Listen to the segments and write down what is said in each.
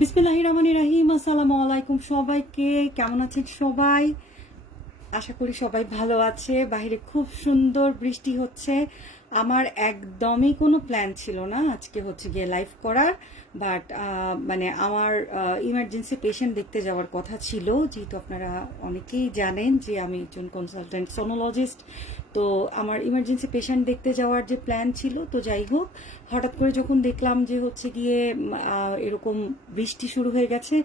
বিসমিল্লাহির রহমানির রহিম। আসসালামু আলাইকুম সবাইকে। কেমন আছেন সবাই? আশা করি সবাই ভালো আছে। বাইরে খুব সুন্দর বৃষ্টি হচ্ছে। আমার একদমই কোনো প্ল্যান ছিল না আজকে হচ্ছে গিয়ে লাইভ করার, বাট মানে আমার ইমার্জেন্সি পেশেন্ট দেখতে যাওয়ার কথা ছিল। যেহেতু আপনারা অনেকেই জানেন যে আমি একজন কনসালটেন্ট সোনোলজিস্ট, তো আমার ইমার্জেন্সি পেশেন্ট দেখতে যাওয়ার যে প্ল্যান ছিল, তো যাই হোক হঠাৎ করে যখন দেখলাম যে হচ্ছে গিয়ে এরকম বৃষ্টি শুরু হয়ে গেছে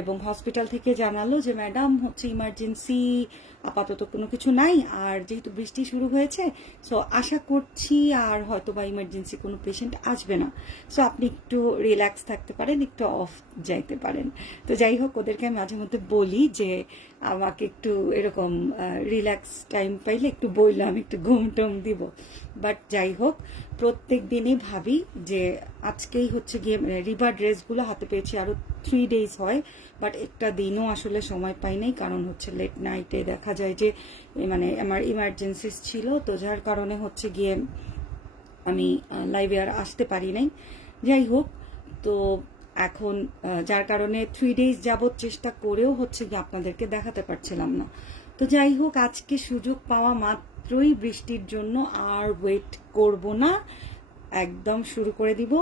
এবং হসপিটাল থেকে জানালো যে ম্যাডাম হচ্ছে ইমার্জেন্সি আপাতত কোনো কিছু নাই, আর যেহেতু বৃষ্টি শুরু হয়েছে সো আশা করছি আর হয়তো বা ইমার্জেন্সি কোনো পেশেন্ট আসবে না, সো আপনি একটু রিল্যাক্স থাকতে পারেন, একটু অফ যাইতে পারেন। তো যাই হোক ওদেরকে আমি মাঝে মধ্যে বলি যে আমাকে একটু এরকম রিল্যাক্স টাইম পাইলে একটু বললাম একটু ঘুম টুম দিব। বাট যাই হোক প্রত্যেক দিনই ভাবি যে আজকেই হচ্ছে গিয়ে রিভার ড্রেসগুলো হাতে পেয়েছি, আরও 3 days হয়, বাট একটা দিনও আসলে সময় পাই নাই, কারণ হচ্ছে লেট নাইটে দেখা যায় যে মানে আমার ইমার্জেন্সিস ছিল, তো যার কারণে হচ্ছে গিয়ে আমি লাইভে আর আসতে পারি নাই। যাই হোক, তো এখন যার কারণে 3 days যাবৎ চেষ্টা করেও হচ্ছে গিয়ে আপনাদেরকে দেখাতে পারছিলাম না। তো যাই হোক আজকে সুযোগ পাওয়া মাত্রই বৃষ্টির জন্য আর ওয়েট করব না, একদম শুরু করে দিব।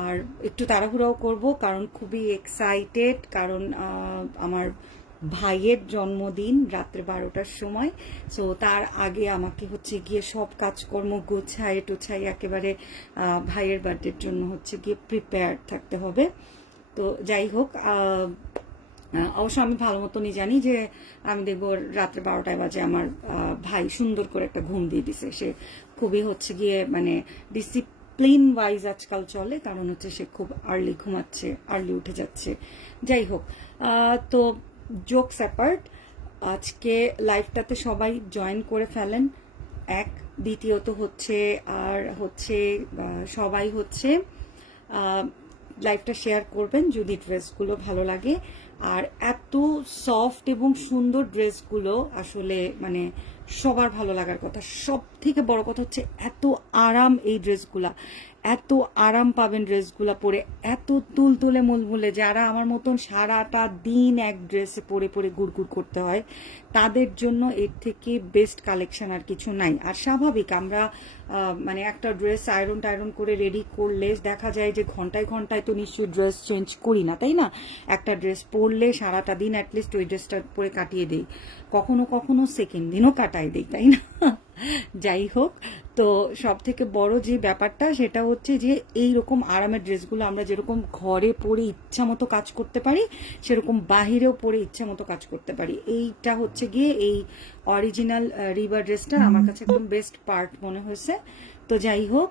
আর একটু তাড়াহুড়াও করব কারণ খুবই এক্সাইটেড, কারণ আমার ভাইয়ের জন্মদিন রাত্রে 12টার সময়। সো তার আগে আমাকে হচ্ছে গিয়ে সব কাজকর্ম গোছায় টোছাই একেবারে ভাইয়ের বার্থডের জন্য হচ্ছে গিয়ে প্রিপেয়ার থাকতে হবে। তো যাই হোক অবশ্য আমি ভালো মতনই জানি যে আমি দেখবো রাত্রে 12টায় বাজে আমার ভাই সুন্দর করে একটা ঘুম দিয়ে দিছে। সে খুবই হচ্ছে গিয়ে মানে ডিসিপ্লিন ওয়াইজ আজকাল চলে, কারণ হচ্ছে সে খুব আর্লি ঘুমাচ্ছে, আর্লি উঠে যাচ্ছে। যাই হোক তো জোকস অ্যাপার্ট, আজকে লাইভটাতে সবাই জয়েন করে ফেলেন। এক, দ্বিতীয়ত হচ্ছে আর হচ্ছে সবাই হচ্ছে লাইভটা শেয়ার করবেন যদি ড্রেসগুলো ভালো লাগে। আর এত সফট এবং সুন্দর ড্রেসগুলো আসলে মানে সবার ভালো লাগার কথা। সব থেকে বড় কথা হচ্ছে এত আরাম এই ড্রেসগুলা, এত আরাম পাবেন ড্রেসগুলা পরে, এত তুলতুলে মুলমুলে। যারা আমার মতন সারাটা দিন এক ড্রেসে পরে পরে গুড়গুড় করতে হয় তাদের জন্য এর থেকে বেস্ট কালেকশন আর কিছু নাই। আর স্বাভাবিক আমরা মানে একটা ড্রেস আয়রন টায়রন করে রেডি করলে দেখা যায় যে ঘন্টায় ঘন্টায় তো নিশ্চয়ই ড্রেস চেঞ্জ করি না, তাই না? একটা ড্রেস পরলে সারাটা দিন অ্যাটলিস্ট ওই ড্রেসটা পরে কাটিয়ে দিই, কখনো কখনো সেকেন্ড দিনও কাটাই দিই, তাই না? যাই হোক, তো সব থেকে বড় যে ব্যাপারটা সেটা হচ্ছে যে এই রকম আরামের ড্রেসগুলো আমরা যেরকম ঘরে পরে ইচ্ছা মতো কাজ করতে পারি, সেরকম বাহিরেও পরে ইচ্ছা মতো কাজ করতে পারি। এইটা হচ্ছে গিয়ে এই অরিজিনাল রিভার ড্রেসটা আমার কাছে একদম বেস্ট পার্ট মনে হয়েছে। তো যাই হোক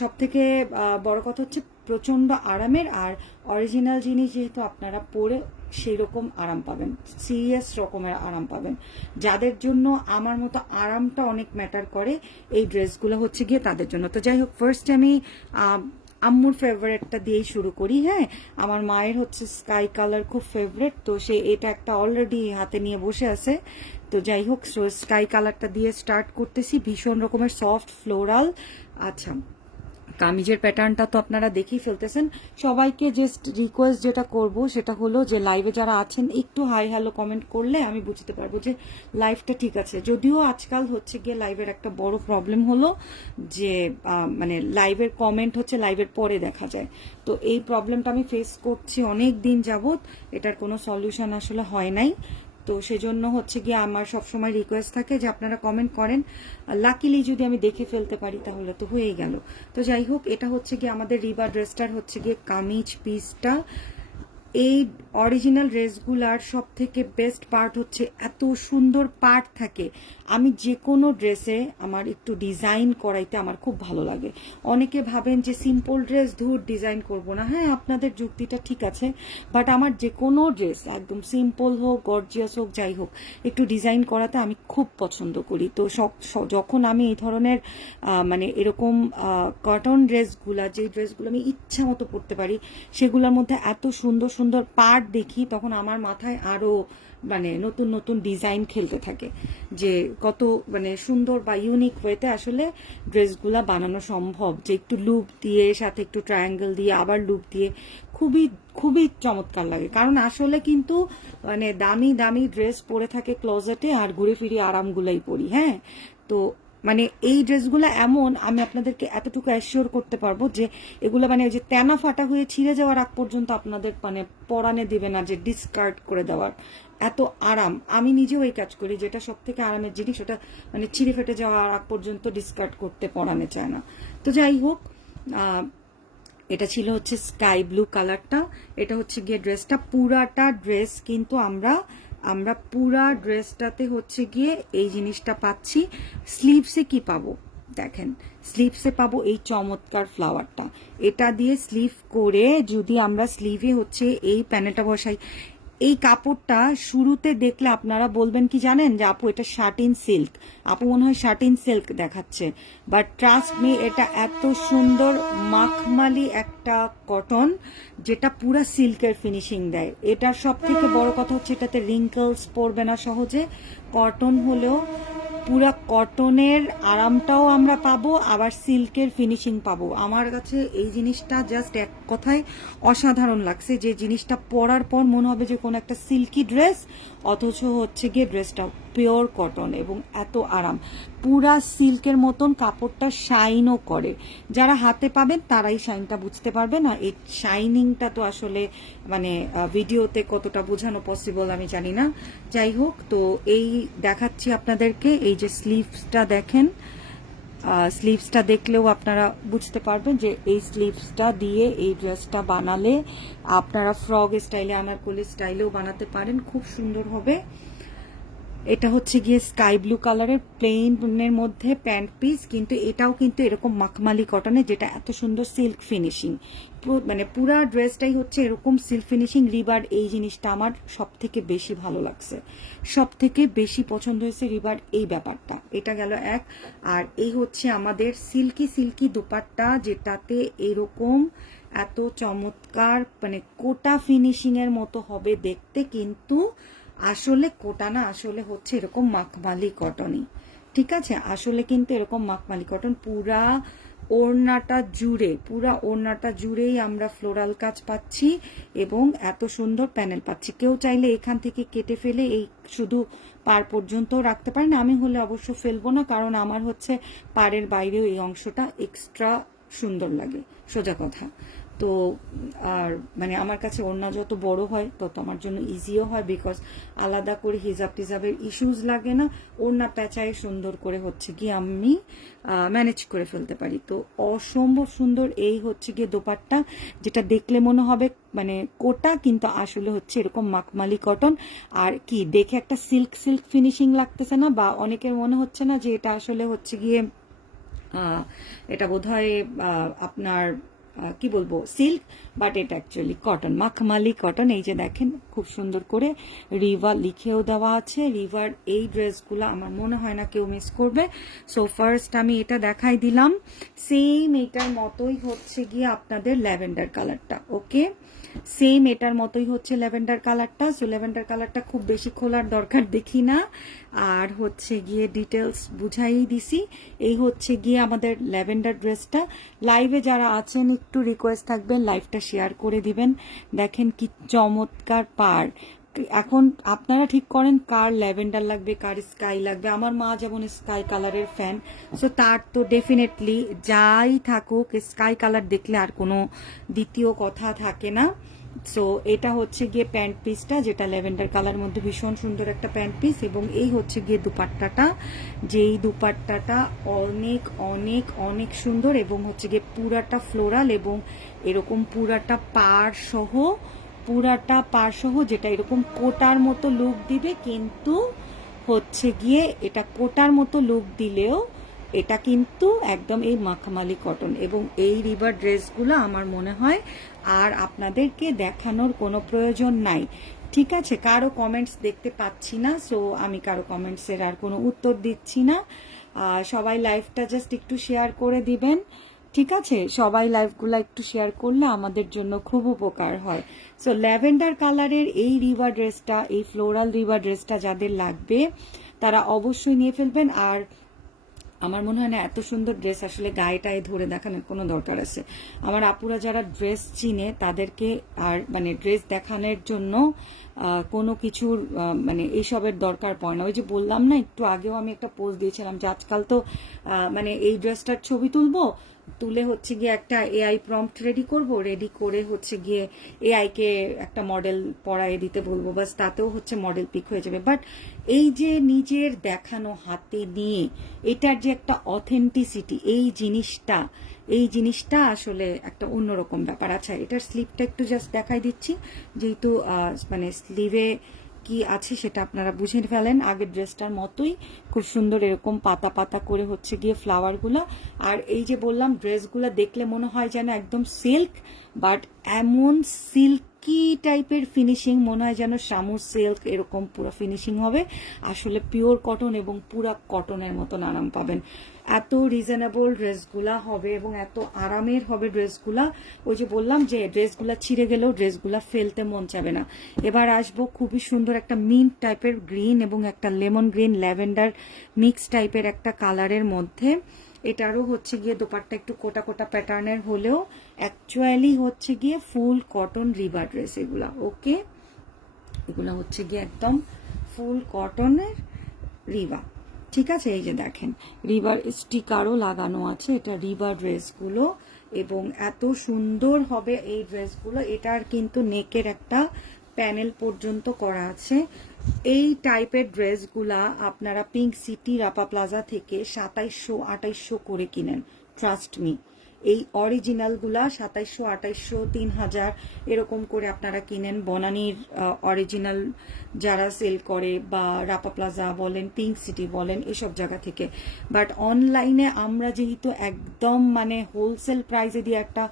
সব থেকে বড় কথা হচ্ছে প্রচণ্ড আরামের, আর অরিজিনাল জিনিস যেহেতু আপনারা পরে সেই রকম আরাম পাবেন, সিরিয়াস রকমের আরাম পাবেন। যাদের জন্য আমার মতো আরামটা অনেক ম্যাটার করে এই ড্রেসগুলো হচ্ছে গিয়ে তাদের জন্য। তো যাই হোক ফার্স্ট আমি আম্মুর ফেভারেটটা দিয়েই শুরু করি। হ্যাঁ, আমার মায়ের হচ্ছে স্কাই কালার খুব ফেভারেট, তো সে এটা একটা অলরেডি হাতে নিয়ে বসে আছে। তো যাই হোক স্কাই কালারটা দিয়ে স্টার্ট করতেছি, ভীষণ রকমের সফট ফ্লোরাল। আচ্ছা, কামিজের প্যাটার্নটা তো আপনারা দেখেই ফেলতেছেন। সবাইকে জাস্ট রিকোয়েস্ট যেটা করব সেটা হলো যে লাইভে যারা আছেন একটু হাই হ্যালো কমেন্ট করলে আমি বুঝতে পারবো যে লাইভটা ঠিক আছে। যদিও আজকাল হচ্ছে গিয়ে লাইভের একটা বড় প্রবলেম হলো যে মানে লাইভের কমেন্ট হচ্ছে লাইভের পরে দেখা যায়, তো এই প্রবলেমটা আমি ফেস করছি অনেক দিন যাবত, এটার কোনো সলিউশন আসলে হয় নাই। তো সেজন্য হচ্ছে গিয়ে আমার সবসময় রিকোয়েস্ট থাকে যে আপনারা কমেন্ট করেন, লাকিলি যদি আমি দেখে ফেলতে পারি তাহলে তো হয়েই গেল। তো যাই হোক এটা হচ্ছে গিয়ে আমাদের রিবা ড্রেসটার হচ্ছে গিয়ে কামিজ পিসটা। এই অরিজিনাল ড্রেসগুলার সব থেকে বেস্ট পার্ট হচ্ছে এত সুন্দর পার্ট থাকে। আমি যে কোনো ড্রেসে আমার একটু ডিজাইন করাইতে আমার খুব ভালো লাগে। অনেকে ভাবেন যে সিম্পল ড্রেস ধুর ডিজাইন করব না, হ্যাঁ আপনাদের যুক্তিটা ঠিক আছে, বাট আমার যে কোনো ড্রেস একদম সিম্পল হোক গর্জিয়াস হোক যাই হোক একটু ডিজাইন করাতে আমি খুব পছন্দ করি। তো যখন আমি এই ধরনের মানে এরকম কটন ড্রেসগুলা, যে ড্রেসগুলো আমি ইচ্ছা মতো পরতে পারি, সেগুলোর মধ্যে এত সুন্দর সুন্দর সুন্দর পার্ট দেখি তখন আমার মাথায় আরো মানে নতুন নতুন ডিজাইন খেলতে থাকে, যে কত মানে সুন্দর বা ইউনিক ওয়েতে আসলে ড্রেসগুলা বানানো সম্ভব, যে একটু লুপ দিয়ে সাথে একটু ট্রায়াঙ্গেল দিয়ে আবার লুপ দিয়ে খুবই খুবই চমৎকার লাগে। কারণ আসলে কিন্তু মানে দামি দামি ড্রেস পরে থাকে ক্লোজেটে আর ঘুরে ফিরে আরামগুলাই পরি। হ্যাঁ, তো মানে এই ড্রেসগুলো এমন, আমি আপনাদেরকে এতটুকু অ্যাসিওর করতে পারবো যে এগুলো মানে ওই যে তেনা ফাটা হয়ে ছিঁড়ে যাওয়ার আগ পর্যন্ত আপনাদের মানে পরানে দিবে না, যে ডিসকার্ড করে দেওয়ার এত আরাম। আমি নিজেও এই কাজ করি, যেটা সব থেকে আরামের জিনিস ওটা মানে ছিঁড়ে ফেটে যাওয়ার আগ পর্যন্ত ডিসকার্ড করতে পরানে চায় না। তো যাই হোক, এটা ছিল হচ্ছে স্কাই ব্লু কালারটা। এটা হচ্ছে গিয়ে ড্রেসটা, পুরাটা ড্রেস কিন্তু আমরা পুরা ড্রেসটাতে হচ্ছে গিয়ে এই জিনিসটা পাচ্ছি। স্লিভসে কি পাবো দেখেন, স্লিভসে পাবো এই চমৎকার ফ্লাওয়ারটা। এটা দিয়ে স্লিভ করে যদি আমরা স্লিভে হচ্ছে এই প্যানেলটা বসাই, এই কাপড়টা শুরুতে দেখলে আপনারা বলবেন কি জানেন, যে আপু এটা শার্টিন সিল্ক, আপু মনে হয় শার্টিন সিল্ক দেখাচ্ছে, বাট ট্রাস্ট মি এটা এত সুন্দর মাখমালি একটা কটন, যেটা পুরা সিল্কের ফিনিশিং দেয়। এটার সব থেকে বড় কথা হচ্ছে এটাতে রিঙ্কলস পড়বে না সহজে, কটন হলেও পুরা কটনের আরামটাও আমরা পাবো, আবার সিল্কের ফিনিশিং পাবো। আমার কাছে এই জিনিসটা জাস্ট এক কথায় অসাধারণ লাগছে, যে জিনিসটা পরার পর মনে হবে যে কোনো একটা সিল্কি ড্রেস, অথচ হচ্ছে গিয়ে ড্রেসটা পিওর কটন এবং এত আরাম, পুরা সিল্কের মতন কাপড়টা শাইনও করে। যারা হাতে পাবেন তারাই শাইনটা বুঝতে পারবে না, এই শাইনিংটা তো আসলে মানে ভিডিওতে কতটা বোঝানো পসিবল আমি জানি না। যাই হোক, তো এই দেখাচ্ছি আপনাদেরকে, এই যে স্লিভসটা দেখেন, স্লিভসটা দেখলেও আপনারা বুঝতে পারবেন যে এই স্লিভসটা দিয়ে এই ড্রেসটা বানালে আপনারা ফ্রক স্টাইলে আনারকলি স্টাইলেও বানাতে পারেন, খুব সুন্দর হবে। এটা হচ্ছে গিয়ে স্কাই ব্লু কালারের প্লেনের মধ্যে প্যান্ট পিস, কিন্তু এটাও কিন্তু এরকম মাখমালি কটনে, যেটা এত সুন্দর সিল্ক ফিনিশিং, মানে পুরা ড্রেসটাই হচ্ছে এরকম সিল্ক ফিনিশিং। রিবার এই জিনিসটা আমার সব থেকে বেশি ভালো লাগছে, সব থেকে বেশি পছন্দ হয়েছে রিবার এই ব্যাপারটা। এটা গেল এক। আর এই হচ্ছে আমাদের সিল্কি সিল্কি দুপাট্টা, যেটাতে এরকম এত চমৎকার মানে কোটা ফিনিশিং এর মতো হবে দেখতে, কিন্তু আসলে কোটা না, আসলে হচ্ছে এরকম মাখমালি কটনই। ঠিক আছে, আসলে কিন্তু এরকম মাখমালি কটন পুরা পুরা ওড়নাটা জুড়েই আমরা ফ্লোরাল কাজ পাচ্ছি এবং এত সুন্দর প্যানেল পাচ্ছি। কেউ চাইলে এখান থেকে কেটে ফেলে এই শুধু পার পর্যন্ত রাখতে পারেন, আমি হলে অবশ্য ফেলবো না, কারণ আমার হচ্ছে পাড়ের বাইরেও এই অংশটা এক্সট্রা সুন্দর লাগে, সোজা কথা। তো আর মানে আমার কাছে ওড়না যত বড় হয় তত আমার জন্য ইজিও হয়, বিকজ আলাদা করে হিজাব টিজাবের ইস্যুস লাগে না, ওড়না প্যাঁচায় সুন্দর করে হচ্ছে কি আমি ম্যানেজ করে ফেলতে পারি। তো অসম্ভব সুন্দর এই হচ্ছে গিয়ে দোপাট্টা, যেটা দেখলে মনে হবে মানে কোটা, কিন্তু আসলে হচ্ছে এরকম মাখমালি কটন। আর কি দেখে একটা সিল্ক সিল্ক ফিনিশিং লাগতেছে না, বা অনেকের মনে হচ্ছে না যে এটা আসলে হচ্ছে গিয়ে এটা বোধহয় আপনার কি বলবো সিল্ক, বাট এটা অ্যাকচুয়ালি কটন, মাখমালি কটন। এই যে দেখেন খুব সুন্দর করে রিভার লিখেও দেওয়া আছে। রিভার এই ড্রেসগুলো আমার মনে হয় না কেউ মিস করবে। সো ফার্স্ট আমি এটা দেখাই দিলাম, সেম এটার মতোই হচ্ছে গিয়ে আপনাদের ল্যাভেন্ডার কালারটা। ওকে, সেম এটার মতোই হচ্ছে ল্যাভেন্ডার কালারটা। সো ল্যাভেন্ডার কালারটা খুব বেশি খোলার দরকার দেখি না, আর হচ্ছে গিয়ে ডিটেলস বুঝাই দিছি। এই হচ্ছে গিয়ে আমাদের ল্যাভেন্ডার ড্রেসটা। লাইভে যারা আছেন একটু রিকোয়েস্ট থাকবেন লাইভটা শেয়ার করে দিবেন। দেখেন কি চমৎকার পার। এখন আপনারা ঠিক করেন কার ল্যাভেন্ডার লাগবে, কার স্কাই লাগবে। আমার মা যেমন স্কাই কালারের ফ্যান, সো তার তো ডেফিনেটলি যাই থাকুক স্কাই কালার দেখলে আর কোনো দ্বিতীয় কথা থাকে না। সো এটা হচ্ছে গিয়ে প্যান্ট পিসটা, যেটা ল্যাভেন্ডার কালার মধ্যে ভীষণ সুন্দর একটা প্যান্ট পিস, এবং এই হচ্ছে গিয়ে দুপাট্টাটা, যেই দুপাট্টাটা অনেক অনেক অনেক সুন্দর এবং হচ্ছে গিয়ে পুরাটা ফ্লোরাল এবং এরকম পুরাটা পার সহ যেটা এরকম কোটার মতো লুক দিবে, কিন্তু হচ্ছে গিয়ে এটা কোটার মতো লুক দিলেও এটা কিন্তু একদম এই মাখমালি কটন। এবং এই রিভার ড্রেসগুলো আমার মনে হয় আর আপনাদেরকে দেখানোর কোনো প্রয়োজন নাই। ঠিক আছে, কারো কমেন্টস দেখতে পাচ্ছি না, সো আমি কারো কমেন্টসের আর কোনো উত্তর দিচ্ছি না। সবাই লাইভটা জাস্ট একটু শেয়ার করে দিবেন। ঠিক আছে, সবাই লাইভগুলো একটু শেয়ার করলে আমাদের জন্য খুব উপকার হয়। সো ল্যাভেন্ডার কালারের এই রিভার ড্রেসটা, এই ফ্লোরাল রিভার ড্রেসটা যাদের লাগবে তারা অবশ্যই নিয়ে ফেলবেন। আর আমার মনে হয় না এত সুন্দর ড্রেস আসলে গায়েটায় ধরে দেখানোর কোনো দরকার আছে। আমার আপুরা যারা ড্রেস চিনে তাদেরকে আর মানে ড্রেস দেখানোর জন্য কোনো কিছুর মানে এইসবের দরকার পড়ে না। ওই যে বললাম না একটু আগেও আমি একটা পোস্ট দিয়েছিলাম যে আজকাল তো মানে এই ড্রেসটার ছবি তুলে হচ্ছে গিয়ে একটা এআই প্রম্পট রেডি করে হচ্ছে গিয়ে এআই কে একটা মডেল পরায় দিতে বলবো, বাস তাতেও হচ্ছে মডেল পিক হয়ে যাবে। বাট এই যে নিজের দেখানো হাতে নিয়ে এটার যে একটা অথেন্টিসিটি, এই জিনিসটা আসলে একটা অন্যরকম ব্যাপার। আচ্ছা, এটার স্লিভটা একটু জাস্ট দেখাই দিচ্ছি, যেহেতু মানে স্লিভে কি আছে সেটা আপনারা বুঝে ফেলেন। আগের ড্রেসটার মতোই খুব সুন্দর এরকম পাতা পাতা করে হচ্ছে গিয়ে ফ্লাওয়ারগুলো। আর এই যে বললাম ড্রেসগুলো দেখলে মনে হয় যেন একদম সিল্ক, বাট এমন সিল্কি টাইপের ফিনিশিং, মনে হয় যেন শামুর সিল্ক এরকম পুরো ফিনিশিং হবে। আসলে পিওর কটন এবং পুরা কটনের মতন আরাম পাবেন। এত রিজনেবল ড্রেসগুলা হবে এবং এত আরামের হবে ড্রেসগুলা। ওই যে বললাম যে ড্রেসগুলা ছিঁড়ে গেলেও ড্রেসগুলা ফেলতে মন চাবে না। এবার আসবো খুবই সুন্দর একটা মিন্ট টাইপের গ্রিন এবং একটা লেমন গ্রিন ল্যাভেন্ডার মিক্স টাইপের একটা কালারের মধ্যে। এটারও হচ্ছে গিয়ে দোপাট্টা একটু কোটা কোটা প্যাটার্নের হলেও অ্যাকচুয়ালি হচ্ছে গিয়ে ফুল কটন রিভার ড্রেস এগুলা। ওকে, এগুলা হচ্ছে গিয়ে একদম ফুল কটনের রিভা। ঠিক আছে, এই যে দেখেন রিভার স্টিকারও লাগানো আছে, এটা রিভার ড্রেসগুলো এবং এত সুন্দর হবে এই ড্রেসগুলো। এটার কিন্তু নেকের একটা প্যানেল পর্যন্ত করা আছে। এই টাইপের ড্রেসগুলা আপনারা পিঙ্ক সিটি রাপা প্লাজা থেকে 2700-2800 করে কিনেন, ট্রাস্ট মি। এই অরিজিনালগুলা 2700-2800 3000 এরকম করে আপনারা কিনেন। বনানীর অরিজিনাল যারা সেল করে বা রাপা প্লাজা বলেন, পিঙ্ক সিটি বলেন, এসব জায়গা থেকে। বাট অনলাইনে আমরা যেহেতু একদম মানে হোলসেল প্রাইসে দিয়ে একটা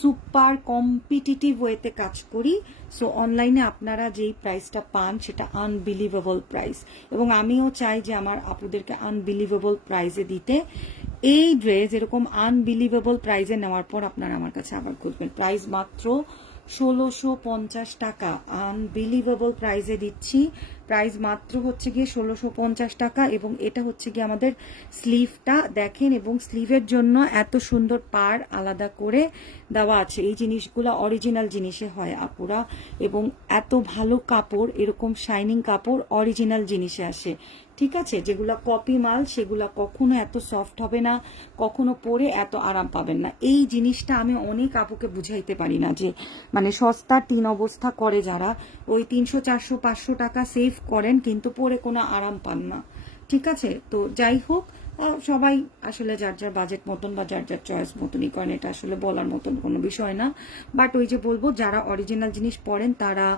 সুপার কম্পিটিটিভ ওয়েতে কাজ করি, সো অনলাইনে আপনারা যেই প্রাইসটা পান সেটা আনবিলিভেবল প্রাইস, এবং আমিও চাই যে আমার আপুদেরকে আনবিলিভেবল প্রাইসে দিতে। এই ড্রেস এরকম আনবিলিভেবল প্রাইসে নেওয়ার পর আপনারা আমার কাছে আবার খুঁজবেন। প্রাইস মাত্র 1650 টাকা, আনবিলিভেবল প্রাইসে দিচ্ছি। প্রাইস মাত্র হচ্ছে গিয়ে 1650 টাকা। এবং এটা হচ্ছে গিয়ে আমাদের স্লিভটা দেখেন, এবং স্লিভের জন্য এত সুন্দর পার আলাদা করে দেওয়া আছে। এই জিনিসগুলো অরিজিনাল জিনিসে হয় আপুরা, এবং এত ভালো কাপড়, এরকম শাইনিং কাপড় অরিজিনাল জিনিসে আসে। ঠিক আছে, যেগুলো কপি মাল সেগুলো কখনো এত সফট হবে না, কখনো পরে এত আরাম পাবেন না। এই জিনিসটা আমি অনেক আপুকে বুঝাইতে পারি না, যে মানে সস্তা তিন অবস্থা করে যারা, ওই 300 400 500 টাকা সেভ করেন কিন্তু পরে কোনো আরাম পান না। ঠিক আছে, তো যাই হোক, সবাই আসলে যার যার বাজেট মতন বা যার যার চয়েস মতনই করেন, এটা আসলে বলার মতন কোনো বিষয় না। বাট ওই যে বলবো, যারা অরিজিনাল জিনিস পরেন তারা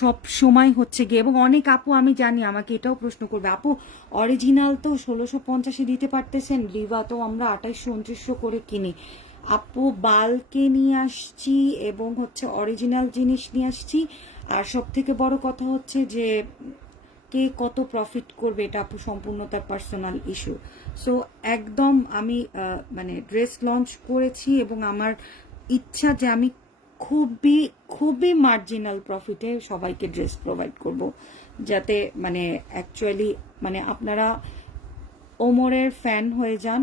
সব সময় হচ্ছে গিয়ে, এবং অনেক আপু আমি জানি আমাকে এটাও প্রশ্ন করবে, আপু অরিজিনাল তো 1650 দিতে পারতেছেন, রিভা তো আমরা 2800-2900 করে কিনি। আপু বাল্কে নিয়ে আসছি এবং হচ্ছে অরিজিনাল জিনিস নিয়ে আসছি। আর সব থেকে বড় কথা হচ্ছে যে কে কত প্রফিট করবে এটা আপু সম্পূর্ণ তার পার্সোনাল ইস্যু। সো একদম আমি মানে ড্রেস লঞ্চ করেছি এবং আমার ইচ্ছা যে আমি খুবই খুবই মার্জিনাল প্রফিটে সবাইকে ড্রেস প্রোভাইড করব, যাতে মানে অ্যাকচুয়ালি মানে আপনারা ওমরের ফ্যান হয়ে যান।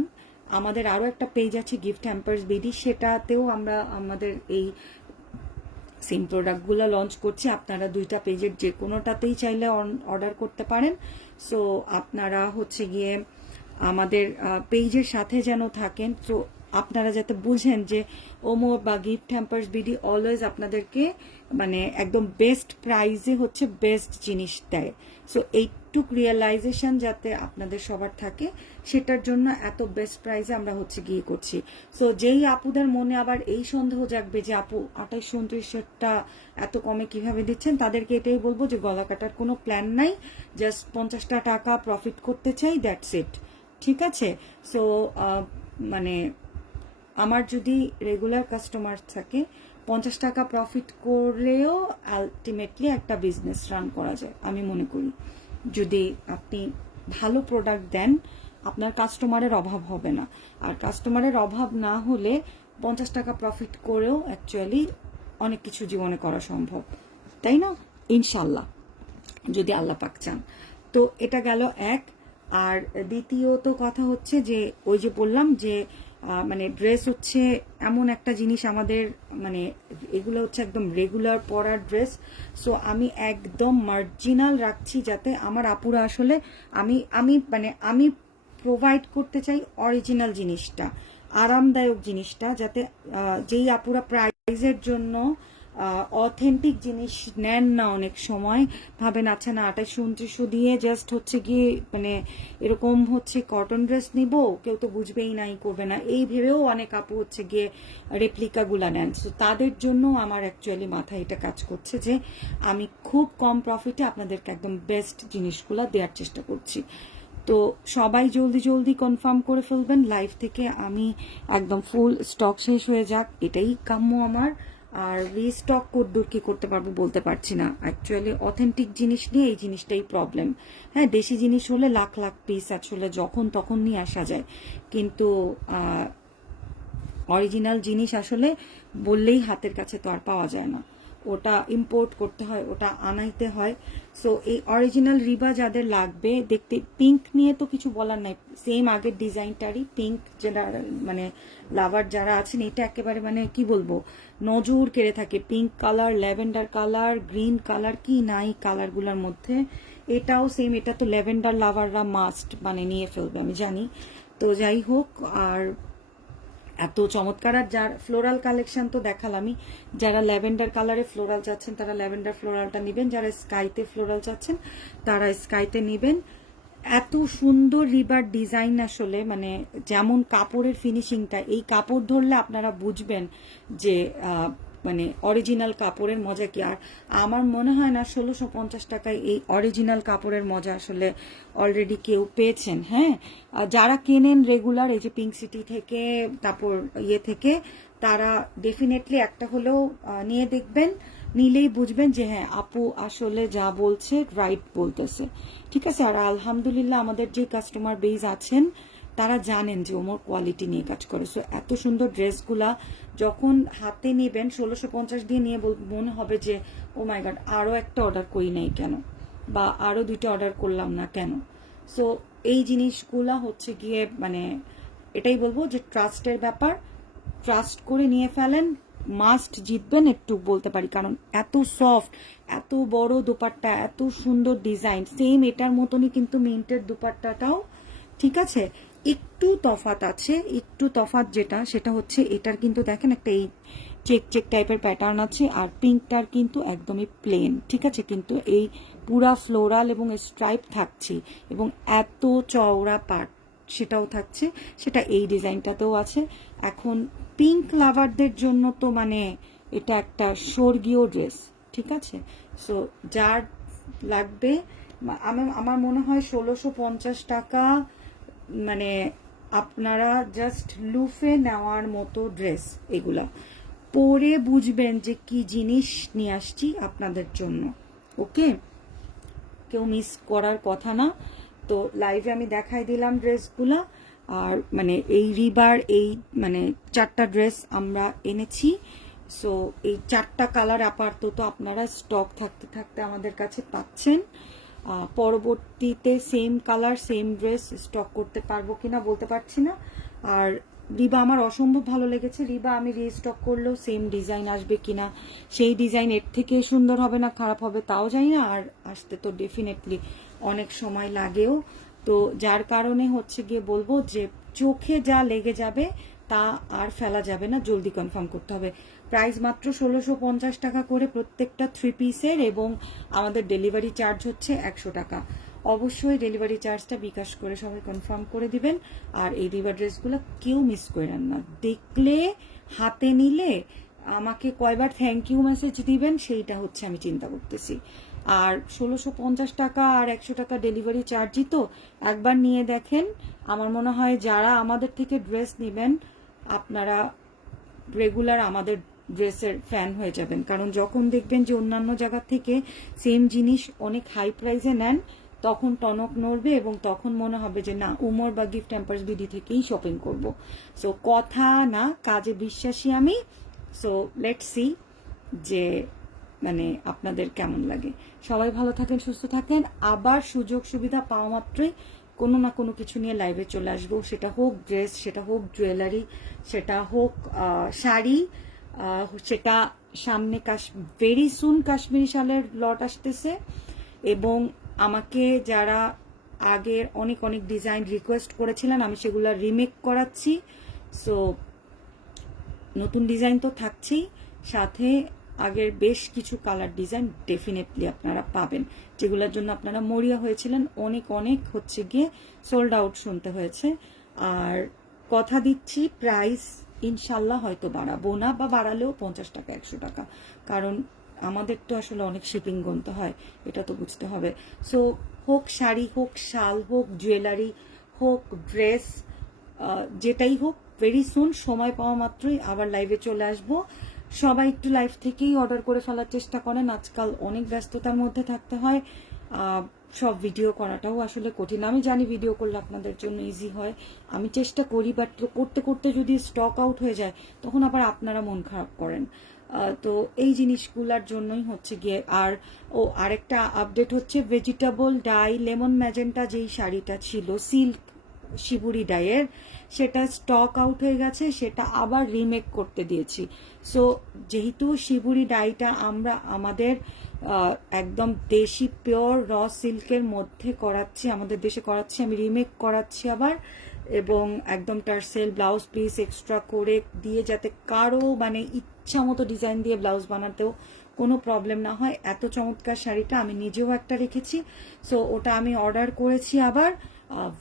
আমাদের আরও একটা পেজ আছে গিফট হ্যাম্পার্স বিডি, সেটাতেও আমরা আমাদের এই সেম প্রোডাক্টগুলো লঞ্চ করছি। আপনারা দুইটা পেজের যে কোনোটাতেই চাইলে অর্ডার করতে পারেন। সো আপনারা হচ্ছে গিয়ে আমাদের পেজের সাথে যেন থাকেন, তো আপনারা যাতে বুঝেন যে ওমর বা গিফট হ্যাম্পার্স বিডি অলওয়েজ আপনাদেরকে মানে একদম বেস্ট প্রাইসে হচ্ছে বেস্ট জিনিস দেয়। সো এইটুক রিয়েলাইজেশন যাতে আপনাদের সবার থাকে, সেটার জন্য এত বেস্ট প্রাইসে আমরা হচ্ছে গিয়ে করছি। সো যেই আপুদের মনে আবার এই সন্দেহ জাগবে যে আপু 2829টা এত কমে কিভাবে দিচ্ছেন, তাদেরকে এটাই বলবো যে গলা কাটার কোনো প্ল্যান নাই, জাস্ট 50টা টাকা প্রফিট করতে চাই, দ্যাটস ইট। ঠিক আছে, সো মানে আমার যদি রেগুলার কাস্টমার থাকে 50 টাকা প্রফিট করলেও আলটিমেটলি একটা বিজনেস রান করা যায় আমি মনে করি, যদি আপনি ভালো প্রোডাক্ট দেন আপনার কাস্টমারের অভাব হবে না। আর কাস্টমারের অভাব না হলে 50 টাকা প্রফিট করেও অ্যাকচুয়ালি অনেক কিছু জীবনে করা সম্ভব, তাই না? ইনশাল্লাহ, যদি আল্লাহ পাক চান। তো এটা গেল এক। আর দ্বিতীয়ত কথা হচ্ছে যে ওই যে বললাম যে মানে ড্রেস হচ্ছে এমন একটা জিনিস আমাদের, মানে এগুলো হচ্ছে একদম রেগুলার পরার ড্রেস। সো আমি একদম মার্জিনাল রাখছি, যাতে আমার আপুরা আসলে আমি আমি মানে আমি প্রোভাইড করতে চাই অরিজিনাল জিনিসটা, আরামদায়ক জিনিসটা, যাতে যেই আপুরা প্রাইজের জন্য অথেন্টিক জিনিস নেন না, অনেক সময় ভাবেন আচ্ছা না 28-29 দিয়ে জাস্ট হচ্ছে গিয়ে মানে এরকম হচ্ছে কটন ড্রেস নিব, কেউ তো বুঝবেই নাই, করবে না, এই ভেবেও অনেক আপু হচ্ছে গিয়ে রেপ্লিকাগুলা নেন। সো তাদের জন্য আমার অ্যাকচুয়ালি মাথায় এটা কাজ করছে যে আমি খুব কম প্রফিটে আপনাদেরকে একদম বেস্ট জিনিসগুলো দেওয়ার চেষ্টা করছি। তো সবাই জলদি জলদি কনফার্ম করে ফেলবেন লাইভ থেকে, আমি একদম ফুল স্টক শেষ হয়ে যাক, এটাই কাম্য আমার। আর রিস্টক কদ্দূর কি করতে পারবো বলতে পারছি না, অ্যাকচুয়ালি অথেন্টিক জিনিস নিয়ে এই জিনিসটাই প্রবলেম। হ্যাঁ, দেশি জিনিস হলে লাখ লাখ পিস আসলে যখন তখন নিয়ে আসা যায়, কিন্তু অরিজিনাল জিনিস আসলে বললেই হাতের কাছে তো আর পাওয়া যায় না, ওটা ইম্পোর্ট করতে হয়, ওটা আনাইতে হয়। সো এই অরিজিনাল রিবা যাদের লাগবে, দেখতে পিঙ্ক নিয়ে তো কিছু বলার নাই, সেম আগের ডিজাইনটারই পিঙ্ক, যেটা মানে লাভার যারা আছেন এটা একেবারে মানে কি বলবো নজর কেড়ে থাকে, pink colour, lavender colour, green colour, কি নাই কালারগুলোর মধ্যে, এটাও সেম, এটা তো ল্যাভেন্ডার লাভাররা মাস্ট মানে নিয়ে ফেলবে আমি জানি। তো যাই হোক, আর এত চমৎকার, আর যার ফ্লোরাল কালেকশন তো দেখালামই, যারা ল্যাভেন্ডার কালারে ফ্লোরাল চাচ্ছেন তারা ল্যাভেন্ডার ফ্লোরালটা নেবেন, যারা স্কাইতে ফ্লোরাল চাচ্ছেন তারা স্কাইতে নেবেন। এত সুন্দর রিবার ডিজাইন, আসলে মানে যেমন কাপড়ের ফিনিশিংটা, এই কাপড় ধরলে আপনারা বুঝবেন যে মানে অরিজিনাল কাপড়ের মজা কি। আর আমার মনে হয় না 1650 টাকায় এই অরিজিনাল কাপড়ের মজা আসলে অলরেডি কেউ পেয়েছেন। হ্যাঁ, যারা কেনেন রেগুলার এই যে পিঙ্ক সিটি থেকে, তারপর ইয়ে থেকে, তারা ডেফিনেটলি একটা হলেও নিয়ে দেখবেন, নিলেই বুঝবেন যে হ্যাঁ আপু আসলে যা বলছে রাইট বলতেছে, ঠিক আছে। আর আলহামদুলিল্লাহ আমাদের যে কাস্টমার বেজ আছেন তারা জানেন যে ওমর কোয়ালিটি নিয়ে কাজ করে। সো এত সুন্দর ড্রেসগুলা যখন হাতে নেবেন 1650 দিয়ে নিয়ে মনে হবে যে ও মাই গড, আরও একটা অর্ডার করি নাই কেন, বা আরও 2টা অর্ডার করলাম না কেন। সো এই জিনিসগুলা হচ্ছে গিয়ে মানে এটাই বলবো যে ট্রাস্টের ব্যাপার, ট্রাস্ট করে নিয়ে ফেলেন, মাস্ট জিতবেন একটু বলতে পারি, কারণ এত সফট, এত বড় দোপাট্টা, এত সুন্দর ডিজাইন, সেম এটার মতনই কিন্তু মিন্টের দোপাট্টাটাও, ঠিক আছে, একটু তফাত আছে, একটু তফাত যেটা সেটা হচ্ছে এটার কিন্তু দেখেন একটা এই চেক চেক টাইপের প্যাটার্ন আছে, আর পিঙ্কটার কিন্তু একদমই প্লেন, ঠিক আছে, কিন্তু এই পুরা ফ্লোরাল এবং স্ট্রাইপ থাকছে, এবং এত চওড়া পাট সেটাও থাকছে, সেটা এই ডিজাইনটাতেও আছে। এখন পিঙ্ক লাভারদের জন্য তো মানে এটা একটা স্বর্গীয় ড্রেস, ঠিক আছে। সো যার লাগবে, আমার মনে হয় 1650 টাকা মানে আপনারা জাস্ট লুফে নেওয়ার মতো ড্রেস, এগুলা পরে বুঝবেন যে কি জিনিস নিয়ে আসছি আপনাদের জন্য। ওকে, কেউ মিস করার কথা না। তো লাইভে আমি দেখাই দিলাম ড্রেসগুলা, আর মানে এই রিবার এই মানে 4টা ড্রেস আমরা এনেছি। সো এই 4টা কালার আপাতত আপনারা স্টক থাকতে থাকতে আমাদের কাছে পাচ্ছেন। পরবর্তীতে same colour same dress stock করতে পারবো কিনা বলতে পারছি না। আর রিবা আমার অসম্ভব ভালো লেগেছে, রিবা আমি রিস্টক করলেও সেম ডিজাইন আসবে কিনা, সেই ডিজাইন এর থেকে সুন্দর হবে না খারাপ হবে তাও জানি না, আর আসতে তো ডেফিনেটলি অনেক সময় লাগেও। তো যার কারণে হচ্ছে গিয়ে বলবো যে চোখে যা লেগে যাবে তা আর ফেলা যাবে না, জলদি কনফার্ম করতে হবে। প্রাইস মাত্র 1650 টাকা করে প্রত্যেকটা 3 পিসের, এবং আমাদের ডেলিভারি চার্জ হচ্ছে 100 টাকা। অবশ্যই ডেলিভারি চার্জটা বিকাশ করে সবাই কনফার্ম করে দিবেন। আর এই রিভার ড্রেসগুলো কেউ মিস করেন না, দেখলে হাতে নিলে আমাকে কয়বার থ্যাংক ইউ মেসেজ দিবেন সেইটা হচ্ছে আমি চিন্তা করতেছি। আর 1650 টাকা আর 100 টাকা ডেলিভারি চার্জই তো, একবার নিয়ে দেখেন। আমার মনে হয় যারা আমাদের থেকে ড্রেস নেবেন আপনারা রেগুলার আমাদের ড্রেসের ফ্যান হয়ে যাবেন, কারণ যখন দেখবেন যে অন্যান্য জায়গা থেকে সেম জিনিস অনেক হাই প্রাইসে নেন, তখন টনক নড়বে এবং তখন মনে হবে যে না, উমর বা গিফট হ্যাম্পার্স বিডি থেকেই শপিং করব। সো কথা না, কাজে বিশ্বাসী আমি। সো লেটস সি যে মানে আপনাদের কেমন লাগে। সবাই ভালো থাকেন, সুস্থ থাকেন। আবার সুযোগ সুবিধা পাওয়া মাত্রই কোনো না কোনো কিছু নিয়ে লাইভে চলে আসবো, সেটা হোক ড্রেস, সেটা হোক জুয়েলারি, সেটা হোক শাড়ি, সেটা সামনে ভেরি সুন কাশ্মীরি শালের লট আসতেছে। এবং আমাকে যারা আগের অনেক অনেক ডিজাইন রিকোয়েস্ট করেছিলেন, আমি সেগুলো রিমেক করাচ্ছি। সো নতুন ডিজাইন তো থাকছেই, সাথে আগের বেশ কিছু কালার ডিজাইন ডেফিনেটলি আপনারা পাবেন, যেগুলোর জন্য আপনারা মরিয়া হয়েছিলেন। অনেক অনেক হচ্ছে গিয়ে সোল্ড আউট শুনতে হয়েছে। আর কথা দিচ্ছি প্রাইস ইনশাল্লাহ হয়তো বাড়াবো না, বা বাড়ালেও 50 টাকা 100 টাকা, কারণ আমাদের তো আসলে অনেক শিপিং গুনতে হয়, এটা তো বুঝতে হবে। সো হোক শাড়ি, হোক শাল, হোক জুয়েলারি, হোক ড্রেস, যেটাই হোক ভেরি সুন সময় পাওয়া মাত্রই আবার লাইভে চলে আসব। সবাই একটু লাইভ থেকেই অর্ডার করে ফেলার চেষ্টা করেন, আজকাল অনেক ব্যস্ততার মধ্যে থাকতে হয়, সব ভিডিও করাটাও আসলে কঠিন। আমি জানি ভিডিও করলে আপনাদের জন্য ইজি হয়, আমি চেষ্টা করি, বাট করতে করতে যদি স্টক আউট হয়ে যায় তখন আবার আপনারা মন খারাপ করেন। তো এই জিনিসগুলোর জন্যই হচ্ছে গিয়ে। আর আরেকটা আপডেট হচ্ছে, ভেজিটেবল ডাই লেমন ম্যাজেন্টা যেই শাড়িটা ছিল সিল্ক শিবুরি ডাইয়ের, সেটা স্টক আউট হয়ে গেছে, সেটা আবার রিমেক করতে দিয়েছি। সো যেহেতু শিবুরি ডাইটা আমরা আমাদের একদম দেশি পিওর র সিল্কের মধ্যে করাচ্ছি, আমাদের দেশে করাচ্ছি, আমি রিমেক করাচ্ছি আবার, এবং একদম টার্সেল ব্লাউজ পিস এক্সট্রা করে দিয়ে, যাতে কারো মানে ইচ্ছা মতো ডিজাইন দিয়ে ব্লাউজ বানাতেও কোনো প্রবলেম না হয়। এত চমৎকার শাড়িটা আমি নিজেও একটা রেখেছি, সো ওটা আমি অর্ডার করেছি আবার।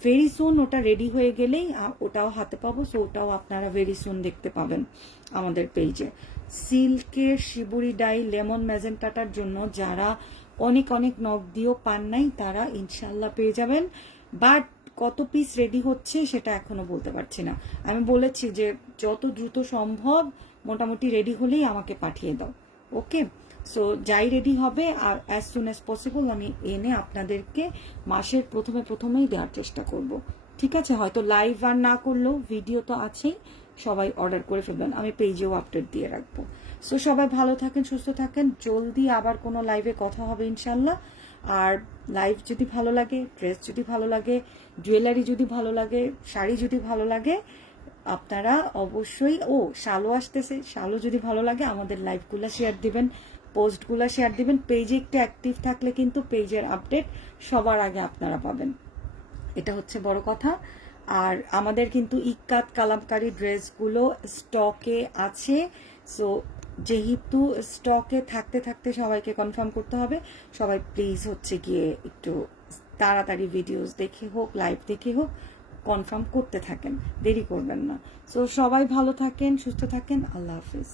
ভেরি সুন ওটা রেডি হয়ে গেলেই ওটাও হাতে পাবো, সো ওটাও আপনারা ভেরি সুন দেখতে পাবেন আমাদের পেজে। সিল্কের শিবুরি ডাই লেমন ম্যাজেন্টাটার জন্য যারা অনেক অনেক নখ দিয়েও পান নাই, তারা ইনশাল্লাহ পেয়ে যাবেন। বাট কত পিস রেডি হচ্ছে সেটা এখনো বলতে পারছি না। আমি বলেছি যে যত দ্রুত সম্ভব মোটামুটি রেডি হলেই আমাকে পাঠিয়ে দাও, ওকে? সো যাই রেডি হবে আর অ্যাজ সুন অ্যাজ পসিবল আমি এনে আপনাদেরকে মাসের প্রথমেই দেওয়ার চেষ্টা করব, ঠিক আছে? হয়তো লাইভ আর না করলেও ভিডিও তো আছেই, সবাই অর্ডার করে ফেলবেন, আমি পেজেও আপডেট দিয়ে রাখবো। সো সবাই ভালো থাকেন, সুস্থ থাকেন, জলদি আবার কোনো লাইভে কথা হবে ইনশাল্লাহ। আর লাইভ যদি ভালো লাগে, ড্রেস যদি ভালো লাগে, জুয়েলারি যদি ভালো লাগে, শাড়ি যদি ভালো লাগে, আপনারা অবশ্যই শালও আসতেছে, শালও যদি ভালো লাগে আমাদের লাইভগুলো শেয়ার দিবেন, পোস্টগুলো শেয়ার দিবেন। পেজে একটু অ্যাক্টিভ থাকলে কিন্তু পেজের আপডেট সবার আগে আপনারা পাবেন, এটা হচ্ছে বড় কথা। আর আমাদের কিন্তু ইক্কাত কালামকারী ড্রেসগুলো স্টকে আছে। সো যেহেতু স্টকে থাকতে থাকতে সবাইকে কনফার্ম করতে হবে, সবাই প্লিজ হচ্ছে গিয়ে একটু তাড়াতাড়ি ভিডিওস দেখে হোক, লাইভ দেখে হোক, কনফার্ম করতে থাকেন, দেরি করবেন না। সো সবাই ভালো থাকেন, সুস্থ থাকেন, আল্লাহ হাফিজ।